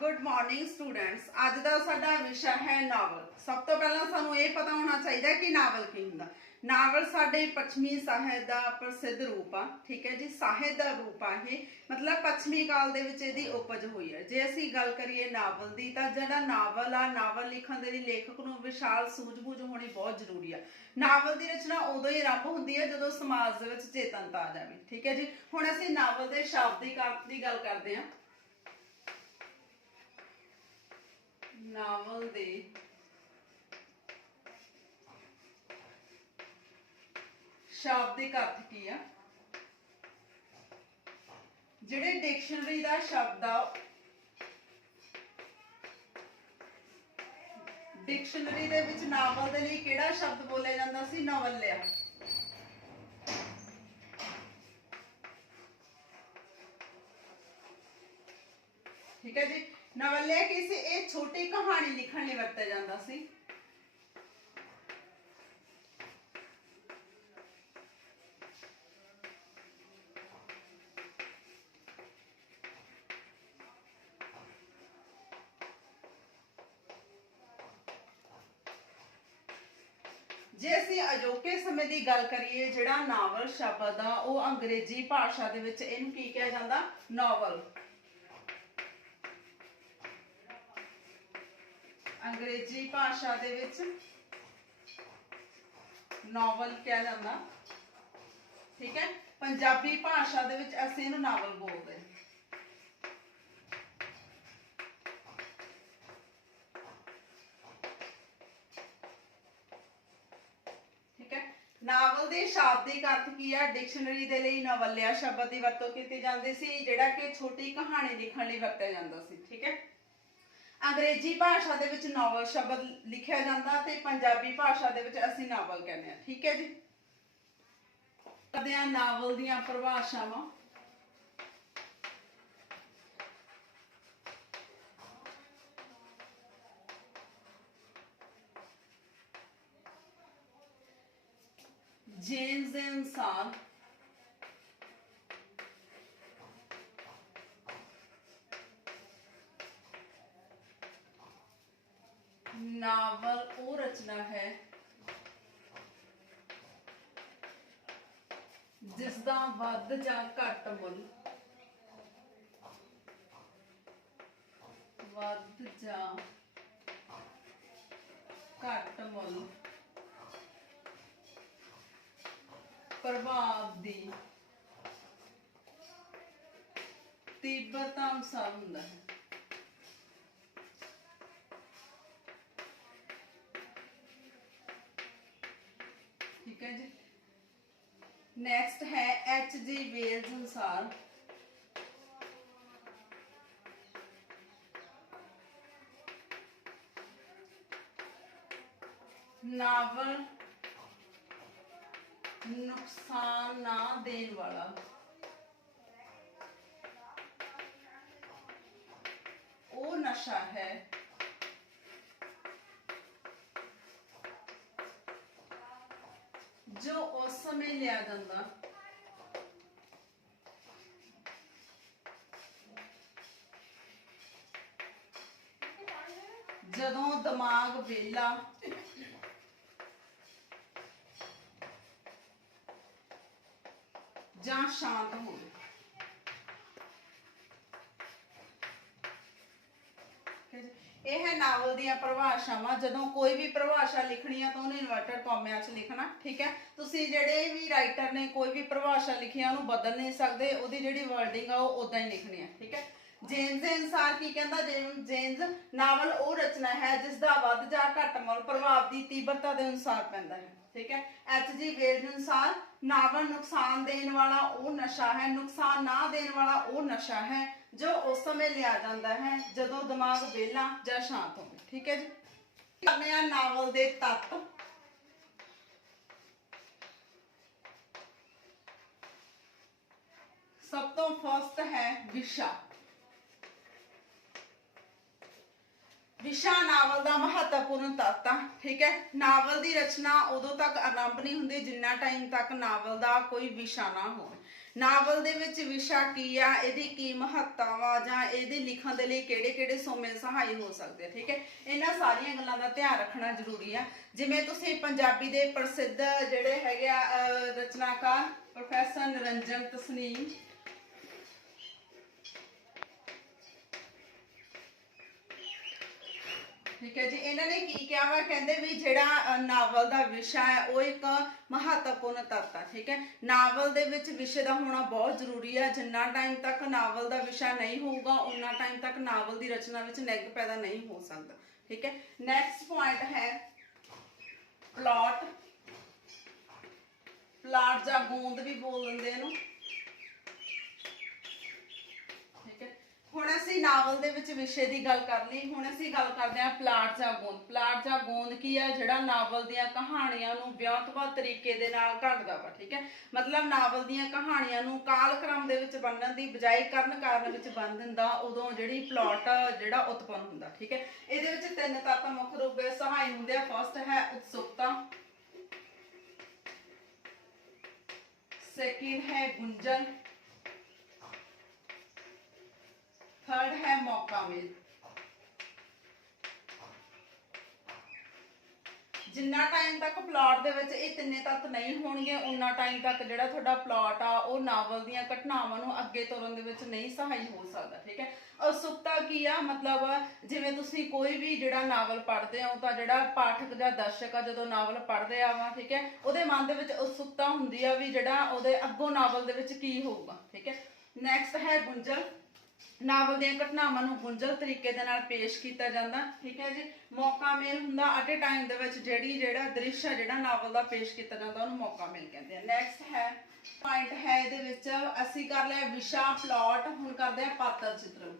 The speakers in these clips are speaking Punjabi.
Good morning students. अज का साडा विषय है नावल। सब तो पहला सानू ये पता होना चाहिए कि नावल की हुंदा। नावल साडे पश्चिमी साहित्य का प्रसिद्ध रूप आ। ठीक है जी, साहित्य का रूप आ ये, मतलब पश्चिमी काल दे विच इहदी उपज हुई है। जे असीं गल करिए नावल की, तो जिहड़ा नावल आ, नावल लिखण दे लई लेखक नूं विशाल सूझबूझ होनी बहुत जरूरी है। नावल की रचना उदों ही आरंभ हुंदी है जदों समाज दे विच चेतनता आ जाए। ठीक है जी, हुण असीं नावल के शाब्दिक अर्थ की गल करते हैं। नावल दे शाब्दिक अर्थ की है। जिहड़े डिक्शनरी का शब्द आ, डिक्शनरी दे विच नावल दे लई किहड़ा शब्द बोलिया जांदा सी? नवल्या। ठीक है जी, नवल्या किसी एक छोटी कहानी लिखण लई वरतिया जांदा सी। जे असीं अजोके समय की गल करिए, जिहड़ा नावल शब्द आ वो अंग्रेजी भाषा दे विच इहनूं की कहा जांदा? नॉवल। अंग्रेजी भाषा दे विच नॉवल कहा जांदा। ठीक है, पंजाबी भाषा दे विच असीं इहनूं नावल बोलदे। नावल के शाब्दिक अर्थ की है? डिक्शनरी के लिए नवल्या शब्द की वरतों की जाती सी, जिहड़ा कि छोटी कहानी लिखण लई वरतिया जांदा सी। ठीक है, अंग्रेजी भाषा दे विच नॉवल शब्द लिखिया जांदा ते पंजाबी भाषा दे विच असीं नावल कहने। ठीक है जी, करदे हां नावल दीयां परिभाषावां। जेम्स दे अनुसार नावल वो रचना है जिसदा वध जां घट मुल, वध जां घट मुल प्रभाव दी तीव्रता अनुसार हुंदा है। ठीक है जी, नेक्स्ट है H.G. वेल्स अनुसार नावल नुकसान ना देने वाला, वो नशा है जो उस समय लिया जाता जदों दिमाग वेला जां शांत हो। यह है नावल दी परिभाषावां। जदों कोई भी परिभाषा लिखनी है तो उन्हें इन्वर्टेड कॉमियां च लिखना। ठीक है, तुसीं जिहड़े भी राइटर ने कोई भी परिभाषा लिखी है उन्होंने बदल नहीं सकते, उहदी जिहड़ी वर्डिंग आ उदा ही लिखनी है। ठीक है, जेम्स के अनुसार की कहता? जेम्स नावल वो रचना है जिसका वध जां घट मुल प्रभाव की तीव्रता के अनुसार पैंदा है। ठीक है, H.G. वेल्स अनुसार नावल नुकसान देने वाला वो नशा है, नुकसान ना देने वाला वो नशा है जो उस समय लिया जाता है जदों दिमाग वेला जां शांत हो। ठीक है जी, करने आ नावल दे तत्व। सब तो फर्स्ट है विशा। विशा नावल का महत्वपूर्ण तत्व। ठीक है, नावल की रचना उदों तक आरंभ नहीं होंदी जिन्ना टाइम तक नावल का कोई विशा ना हो। ਨਾਵਲ ਦੇ ਵਿੱਚ ਵਿਸ਼ਾ ਕੀ ਆ, ਇਹਦੀ ਕੀ ਮਹੱਤਤਾ ਵਾ, ਜਾਂ ਇਹਦੇ ਲਿਖਣ ਦੇ ਲਈ ਕਿਹੜੇ ਕਿਹੜੇ ਸੋਮੇ ਸਹਾਈ ਹੋ ਸਕਦੇ ਆ। ਠੀਕ ਹੈ, ਇਹਨਾਂ ਸਾਰੀਆਂ ਗੱਲਾਂ ਦਾ ਧਿਆਨ ਰੱਖਣਾ ਜ਼ਰੂਰੀ ਆ। ਜਿਵੇਂ ਤੁਸੀਂ ਪੰਜਾਬੀ ਦੇ ਪ੍ਰਸਿੱਧ ਜਿਹੜੇ ਹੈਗੇ ਆ ਰਚਨਾਕਾਰ ਪ੍ਰੋਫੈਸਰ ਨਿਰੰਜਨ ਤਸਨੀਮ, ਠੀਕ ਹੈ ਜੀ, ਇਹਨਾਂ ਨੇ ਕੀ ਕਿਹਾ ਵਾ, ਕਹਿੰਦੇ ਵੀ ਜਿਹੜਾ ਨਾਵਲ ਦਾ ਵਿਸ਼ਾ ਹੈ ਉਹ ਇੱਕ ਮਹੱਤਵਪੂਰਨ ਤੱਤ ਆ। ਠੀਕ ਹੈ, ਨਾਵਲ ਦੇ ਵਿੱਚ ਵਿਸ਼ੇ ਦਾ ਹੋਣਾ ਬਹੁਤ ਜ਼ਰੂਰੀ ਹੈ। ਜਿੰਨਾ ਟਾਈਮ ਤੱਕ ਨਾਵਲ ਦਾ ਵਿਸ਼ਾ ਨਹੀਂ ਹੋਊਗਾ ਉਨਾ ਟਾਈਮ ਤੱਕ ਨਾਵਲ ਦੀ ਰਚਨਾ ਵਿੱਚ ਨਿੱਘ ਪੈਦਾ ਨਹੀਂ ਹੋ ਸਕਦਾ। ਠੀਕ ਹੈ, ਨੈਕਸਟ ਪੁਆਇੰਟ ਹੈ ਪਲਾਟ। ਪਲਾਟ ਜਾਂ ਗੂੰਦ ਵੀ ਬੋਲ ਦਿੰਦੇ ਇਹਨੂੰ। ਹੁਣ ਅਸੀਂ ਨਾਵਲ ਦੇ ਵਿੱਚ ਵਿਸ਼ੇ ਦੀ ਗੱਲ ਕਰ ਲਈ, ਹੁਣ ਅਸੀਂ ਗੱਲ ਕਰਦੇ ਹਾਂ ਪਲਾਟ ਜਾਂ ਗੋਂਦ। ਪਲਾਟ ਜਾਂ ਗੋਂਦ ਕੀ ਹੈ, ਜਿਹੜਾ ਨਾਵਲ ਦੀਆਂ ਕਹਾਣੀਆਂ ਨੂੰ ਵਿਉਂਤਬੱਧ ਤਰੀਕੇ ਦੇ ਨਾਲ ਘੜਦਾ ਵਾ। ਠੀਕ ਹੈ, ਮਤਲਬ ਨਾਵਲ ਦੀਆਂ ਕਹਾਣੀਆਂ ਨੂੰ ਕਾਲ ਕ੍ਰਮ ਦੇ ਵਿੱਚ ਬੰਨਣ ਦੀ ਬਜਾਏ ਕਰਨ ਕਾਰਨ ਵਿੱਚ ਬੰਨ ਦਿੰਦਾ, ਉਦੋਂ ਜਿਹੜੀ ਪਲਾਟ ਜਿਹੜਾ ਉਤਪੰਨ ਹੁੰਦਾ। ਠੀਕ ਹੈ, ਇਹਦੇ ਵਿੱਚ ਤਿੰਨ ਤੱਤ ਮੁੱਖ ਰੂਪ ਵਿੱਚ ਸਹਾਈ ਹੁੰਦੇ ਆ। ਫਸਟ ਹੈ ਉਤਸੁਕਤਾ, ਸੈਕਿੰਡ ਹੈ ਗੁੰਝਲ, थर्ड है मौका मेल। जिन्ना टाइम तक प्लॉट दे विच ਇਹ ਤਿੰਨੇ ਤੱਤ ਨਹੀਂ ਹੋਣਗੇ ਉਨਾ ਟਾਈਮ ਤੱਕ ਜਿਹੜਾ ਤੁਹਾਡਾ ਪਲਾਟ ਆ ਉਹ ਨਾਵਲ ਦੀਆਂ ਘਟਨਾਵਾਂ ਨੂੰ ਅੱਗੇ ਤੋਰਨ ਦੇ ਵਿੱਚ ਨਹੀਂ ਸਹਾਈ ਹੋ ਸਕਦਾ। ਠੀਕ ਹੈ, ਉਤਸੁਕਤਾ ਕੀ ਆ, ਮਤਲਬ ਜਿਵੇਂ ਤੁਸੀਂ ਕੋਈ ਵੀ ਜਿਹੜਾ ਨਾਵਲ ਪੜ੍ਹਦੇ ਹੋ ਤਾਂ ਜਿਹੜਾ ਪਾਠਕ ਜਾਂ ਦਰਸ਼ਕ ਆ ਜਦੋਂ ਨਾਵਲ ਪੜ੍ਹਦੇ ਆ ਵਾ, ਠੀਕ ਹੈ, ਉਹਦੇ ਮਨ ਦੇ ਵਿੱਚ ਉਤਸੁਕਤਾ ਹੁੰਦੀ ਆ ਵੀ ਜਿਹੜਾ ਉਹਦੇ ਅੱਗੋਂ ਨਾਵਲ ਦੇ ਵਿੱਚ ਕੀ ਹੋਊਗਾ। ਠੀਕ ਹੈ, ਨੈਕਸਟ ਹੈ ਗੁੰਝਲ। ਨਾਵਲ ਦੀਆਂ ਘਟਨਾਵਾਂ ਨੂੰ ਗੁੰਝਲ ਤਰੀਕੇ ਦੇ ਨਾਲ ਪੇਸ਼ ਕੀਤਾ ਜਾਂਦਾ। ਠੀਕ ਹੈ ਜੀ, ਮੌਕਾ ਮੇਲ ਹੁੰਦਾ ਅਟ ਏ ਟਾਈਮ ਦੇ ਵਿੱਚ ਜਿਹੜਾ ਦ੍ਰਿਸ਼ ਹੈ ਜਿਹੜਾ ਨਾਵਲ ਦਾ ਪੇਸ਼ ਕੀਤਾ ਜਾਂਦਾ ਉਹਨੂੰ ਮੌਕਾ ਮੇਲ ਕਹਿੰਦੇ ਆ। ਨੈਕਸਟ ਹੈ ਪੁਆਇੰਟ ਹੈ ਇਹਦੇ ਵਿੱਚ ਅਸੀਂ ਕਰ ਲਿਆ ਵਿਸ਼ਾ ਪਲਾਟ, ਹੁਣ ਕਰਦੇ ਆ ਪਾਤਰ ਚਿੱਤਰਨ।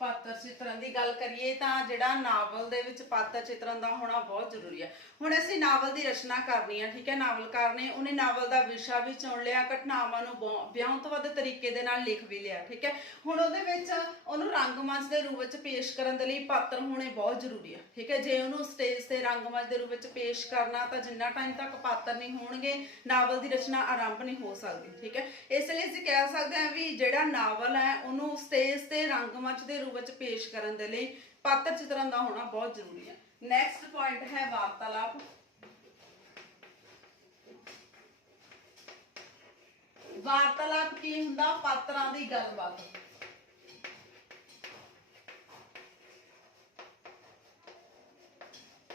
ਪਾਤਰ ਚਿੱਤਰਨ ਦੀ ਗੱਲ ਕਰੀਏ ਤਾਂ ਜਿਹੜਾ ਨਾਵਲ ਦੇ ਵਿੱਚ ਪਾਤਰ ਚਿੱਤਰਨ ਦਾ ਹੋਣਾ ਬਹੁਤ ਜ਼ਰੂਰੀ ਹੈ। ਹੁਣ ਅਸੀਂ ਨਾਵਲ ਦੀ ਰਚਨਾ ਕਰਨੀ ਹੈ। ਠੀਕ ਹੈ, ਨਾਵਲਕਾਰ ਨੇ ਉਹਨੇ ਨਾਵਲ ਦਾ ਵਿਸ਼ਾ ਵੀ ਚੁਣ ਲਿਆ, ਘਟਨਾਵਾਂ ਨੂੰ ਵਿਉਂਤਬੱਧ ਤਰੀਕੇ ਦੇ ਨਾਲ ਲਿਖ ਵੀ ਲਿਆ। ਠੀਕ ਹੈ, ਹੁਣ ਉਹਦੇ ਵਿੱਚ ਉਹਨੂੰ ਰੰਗਮੰਚ ਦੇ ਰੂਪ ਵਿੱਚ ਪੇਸ਼ ਕਰਨ ਦੇ ਲਈ ਪਾਤਰ ਹੋਣੇ ਬਹੁਤ ਜ਼ਰੂਰੀ ਹੈ। ਠੀਕ ਹੈ, ਜੇ ਉਹਨੂੰ ਸਟੇਜ ਤੇ ਰੰਗਮੰਚ ਦੇ ਰੂਪ ਵਿੱਚ ਪੇਸ਼ ਕਰਨਾ ਤਾਂ ਜਿੰਨਾ ਟਾਈਮ ਤੱਕ ਪਾਤਰ ਨਹੀਂ ਹੋਣਗੇ ਨਾਵਲ ਦੀ ਰਚਨਾ ਆਰੰਭ ਨਹੀਂ ਹੋ ਸਕਦੀ। ਠੀਕ ਹੈ, ਇਸ ਲਈ ਅਸੀਂ ਕਹਿ ਸਕਦੇ ਹਾਂ ਵੀ ਜਿਹੜਾ ਨਾਵਲ ਹੈ ਉਹਨੂੰ ਸਟੇਜ ਤੇ ਰੰਗਮੰਚ ਦੇ ਰੂਪ ਵਿੱਚ ਪੇਸ਼ ਕਰਨ ਦੇ ਲਈ ਪਾਤਰ ਚਿੱਤਰਨ ਦਾ ਹੋਣਾ ਬਹੁਤ ਜ਼ਰੂਰੀ ਹੈ। ਨੈਕਸਟ ਪੁਆਇੰਟ ਹੈ ਵਾਰਤਾਲਾਪ। ਵਾਰਤਾਲਾਪ ਕੀ ਹੁੰਦਾ, ਪਾਤਰਾਂ ਦੀ ਗੱਲਬਾਤ।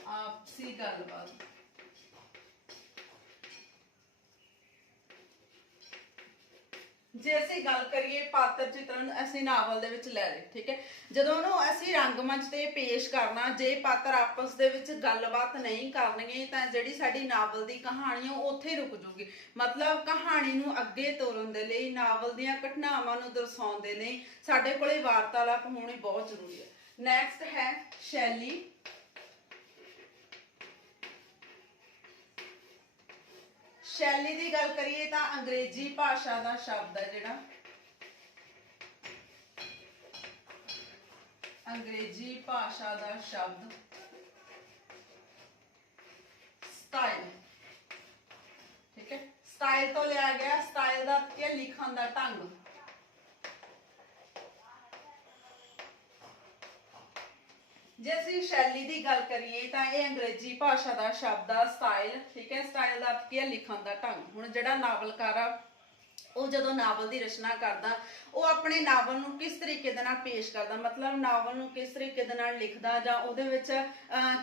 ਆਪਸੀ ਗੱਲਬਾਤ। ਜੇ ਅਸੀਂ ਗੱਲ ਕਰੀਏ ਪਾਤਰ ਚਿੱਤਰਨ ਅਸੀਂ ਨਾਵਲ ਦੇ ਵਿੱਚ ਲੈ ਲਏ। ਠੀਕ ਹੈ, ਜਦੋਂ ਉਹਨੂੰ ਅਸੀਂ ਰੰਗਮੰਚ ਤੇ ਪੇਸ਼ ਕਰਨਾ, ਜੇ ਪਾਤਰ ਆਪਸ ਦੇ ਵਿੱਚ ਗੱਲਬਾਤ ਨਹੀਂ ਕਰਨਗੇ ਤਾਂ ਜਿਹੜੀ ਸਾਡੀ ਨਾਵਲ ਦੀ ਕਹਾਣੀ ਆ ਉਹ ਉੱਥੇ ਰੁਕ ਜੂਗੀ। ਮਤਲਬ ਕਹਾਣੀ ਨੂੰ ਅੱਗੇ ਤੋਰਨ ਦੇ ਲਈ, ਨਾਵਲ ਦੀਆਂ ਘਟਨਾਵਾਂ ਨੂੰ ਦਰਸਾਉਣ ਦੇ ਲਈ ਸਾਡੇ ਕੋਲੇ ਵਾਰਤਾਲਾਪ ਹੋਣੀ ਬਹੁਤ ਜ਼ਰੂਰੀ ਹੈ। ਨੈਕਸਟ ਹੈ ਸ਼ੈਲੀ। ਸ਼ੈਲੀ ਦੀ ਗੱਲ ਕਰੀਏ ਤਾਂ ਅੰਗਰੇਜ਼ੀ ਭਾਸ਼ਾ ਦਾ ਸ਼ਬਦ ਹੈ ਜਿਹੜਾ ਅੰਗਰੇਜ਼ੀ ਭਾਸ਼ਾ ਦਾ ਸ਼ਬਦ ਸਟਾਈਲ। ਠੀਕ ਹੈ, ਸਟਾਈਲ ਤੋਂ ਲਿਆ ਗਿਆ। ਸਟਾਈਲ ਦਾ ਕੀ ਹੈ, ਲਿਖਣ ਦਾ ਢੰਗ। ਜੇ ਅਸੀਂ ਸ਼ੈਲੀ ਦੀ ਗੱਲ ਕਰੀਏ ਤਾਂ ਇਹ ਅੰਗਰੇਜ਼ੀ ਭਾਸ਼ਾ ਦਾ ਸ਼ਬਦ ਆ ਸਟਾਈਲ। ਠੀਕ ਹੈ, ਸਟਾਈਲ ਦਾ ਕੀ ਹੈ, ਲਿਖਣ ਦਾ ਢੰਗ। ਹੁਣ ਜਿਹੜਾ ਨਾਵਲਕਾਰ ਆ ਉਹ ਜਦੋਂ ਨਾਵਲ ਦੀ ਰਚਨਾ ਕਰਦਾ ਉਹ ਆਪਣੇ ਨਾਵਲ ਨੂੰ ਕਿਸ ਤਰੀਕੇ ਦੇ ਨਾਲ ਪੇਸ਼ ਕਰਦਾ, ਮਤਲਬ ਨਾਵਲ ਨੂੰ ਕਿਸ ਤਰੀਕੇ ਦੇ ਨਾਲ ਲਿਖਦਾ ਜਾਂ ਉਹਦੇ ਵਿੱਚ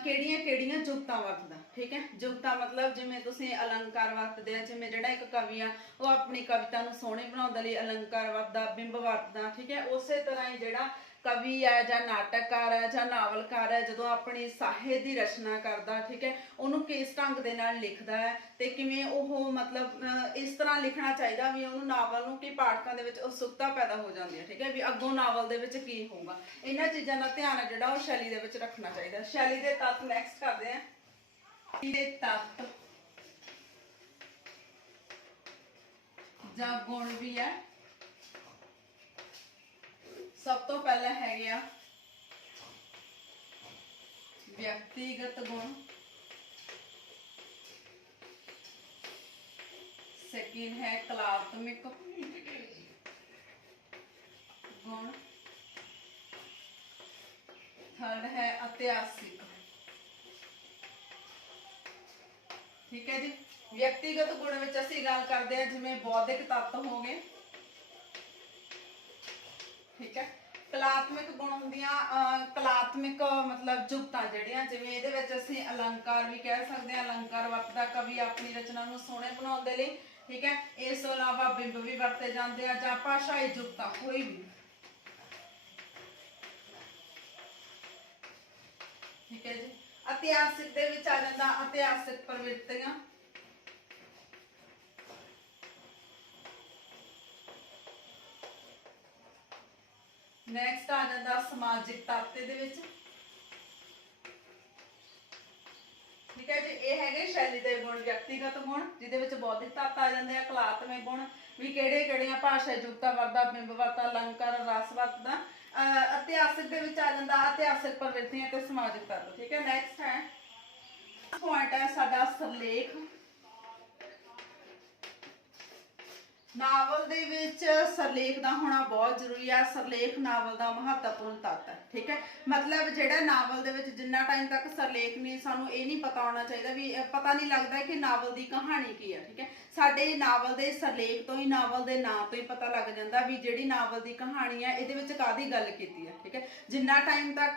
ਕਿਹੜੀਆਂ ਕਿਹੜੀਆਂ ਜੁਗਤਾਂ ਵਰਤਦਾ। ਠੀਕ ਹੈ, ਜੁਗਤਾਂ ਮਤਲਬ ਜਿਵੇਂ ਤੁਸੀਂ ਅਲੰਕਾਰ ਵਰਤਦੇ ਆ, ਜਿਵੇਂ ਜਿਹੜਾ ਇੱਕ ਕਵੀ ਆ ਉਹ ਆਪਣੀ ਕਵਿਤਾ ਨੂੰ ਸੋਹਣੀ ਬਣਾਉਣ ਦੇ ਲਈ ਅਲੰਕਾਰ ਵਰਤਦਾ, ਬਿੰਬ ਵਰਤਦਾ। ਠੀਕ ਹੈ, ਉਸੇ ਤਰ੍ਹਾਂ ਹੀ ਜਿਹੜਾ ਕਵੀ ਹੈ ਜਾਂ ਨਾਟਕਕਾਰ ਹੈ ਜਾਂ ਨਾਵਲਕਾਰ ਹੈ ਜਦੋਂ ਆਪਣੀ ਸਾਹਿਤ ਦੀ ਰਚਨਾ ਕਰਦਾ, ਠੀਕ ਹੈ, ਉਹਨੂੰ ਕਿਸ ਢੰਗ ਦੇ ਨਾਲ ਲਿਖਦਾ ਹੈ ਤੇ ਕਿਵੇਂ ਉਹ ਮਤਲਬ ਇਸ ਤਰ੍ਹਾਂ ਲਿਖਣਾ ਚਾਹੀਦਾ ਵੀ ਉਹਨੂੰ ਨਾਵਲ ਨੂੰ ਕਿ ਪਾਠਕਾਂ ਦੇ ਵਿੱਚ ਉਤਸੁਕਤਾ ਪੈਦਾ ਹੋ ਜਾਂਦੀ ਹੈ। ਠੀਕ ਹੈ, ਵੀ ਅੱਗੋਂ ਨਾਵਲ ਦੇ ਵਿੱਚ ਕੀ ਹੋਊਗਾ, ਇਹਨਾਂ ਚੀਜ਼ਾਂ ਦਾ ਧਿਆਨ ਹੈ ਜਿਹੜਾ ਉਹ ਸ਼ੈਲੀ ਦੇ ਵਿੱਚ ਰੱਖਣਾ ਚਾਹੀਦਾ। ਸ਼ੈਲੀ ਦੇ ਤੱਤ ਨੈਕਸਟ ਕਰਦੇ ਆ। ਦੇ ਤੱਤ ਜਾਂ ਗੁਣ ਵੀ ਹੈ। ਸਭ ਤੋਂ ਪਹਿਲਾਂ ਹੈਗੇ ਆ ਵਿਅਕਤੀਗਤ ਗੁਣ, ਸੈਕਿੰਡ ਹੈ ਕਲਾਤਮਿਕ ਗੁਣ, थर्ड है ऐतिहासिक। ठीक है जी। व्यक्तिगत गुण विच असीं गल करदे हां जिवें बौद्धिक तत्व हो गए, ठीक है। कलात्मक गुण हुंदियां कलात्मक मतलब जुगतां जिहड़ियां जिवें इहदे विच असीं अलंकार भी कह सकदे हां, अलंकार वरतदा कवि अपनी रचना नूं सोहणे बनाउण दे लई, ठीक है। इस तों इलावा बिंब भी वरते जांदे आ जां भाषाई जुगतां कोई भी, ठीक है जी। इतिहासिक दे विच आ जांदा इतिहासिक प्रवृत्तियां, नैक्सट आ जांदा समाजिक तत्व दे विच, ठीक है जी। ये है शैली के गुण, व्यक्तिगत गुण जिहदे विच बौद्धिक तत्व आ जांदे आ, कलात्मक गुण भी किहड़े-किहड़ियां भाषा जुगता वरदा, बिंब वरता, अलंकार, रस वरतदा, इतिहासिक दे विच आ जांदा इतिहासिक प्रवृत्तियां ते समाजिक तत्व, ठीक है। नैक्सट है पॉइंट है साडा सरलेख। नावल दे विच सरलेख दा होना बहुत जरूरी है। सरलेख नावल दा महत्वपूर्ण तत्व है, ठीक है। मतलब जिहड़ा नावल दे विच जिन्ना टाइम तक सरलेख नहीं, सानू ये नहीं पता होना चाहिए भी पता नहीं लगता कि नावल की कहानी की है, ठीक है। साडे नावल दे सरलेख तो ही, नावल दे नाम तो ही पता लग जाता भी जिहड़ी नावल की कहानी है इहदे विच काहदी गल कीती है, ठीक है। जिन्ना टाइम तक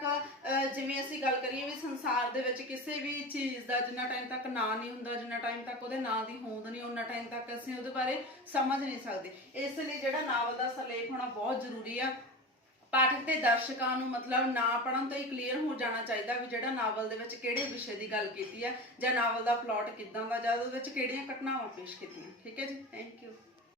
जिवें असीं गल करिए भी संसार दे विच किसी भी चीज़ का जिन्ना टाइम तक नां नहीं हुंदा, जिन्ना टाइम तक उहदे नां दी होंद नहीं, उन्ना टाइम तक असीं उहदे बारे समझ नहीं सकते। इसलिए जिहड़ा नावल का सरलेख होना बहुत जरूरी है। पाठक ते दर्शकों नूं मतलब ना पढ़न तो ही क्लीयर हो जाना चाहिए भी जिहड़ा नावल दे विच किहड़े विषय की गल कीती है, जां नावल का प्लॉट किदां दा, जां उहदे विच किहड़ियां घटनावां पेश कीतियां, ठीक है जी। Thank you.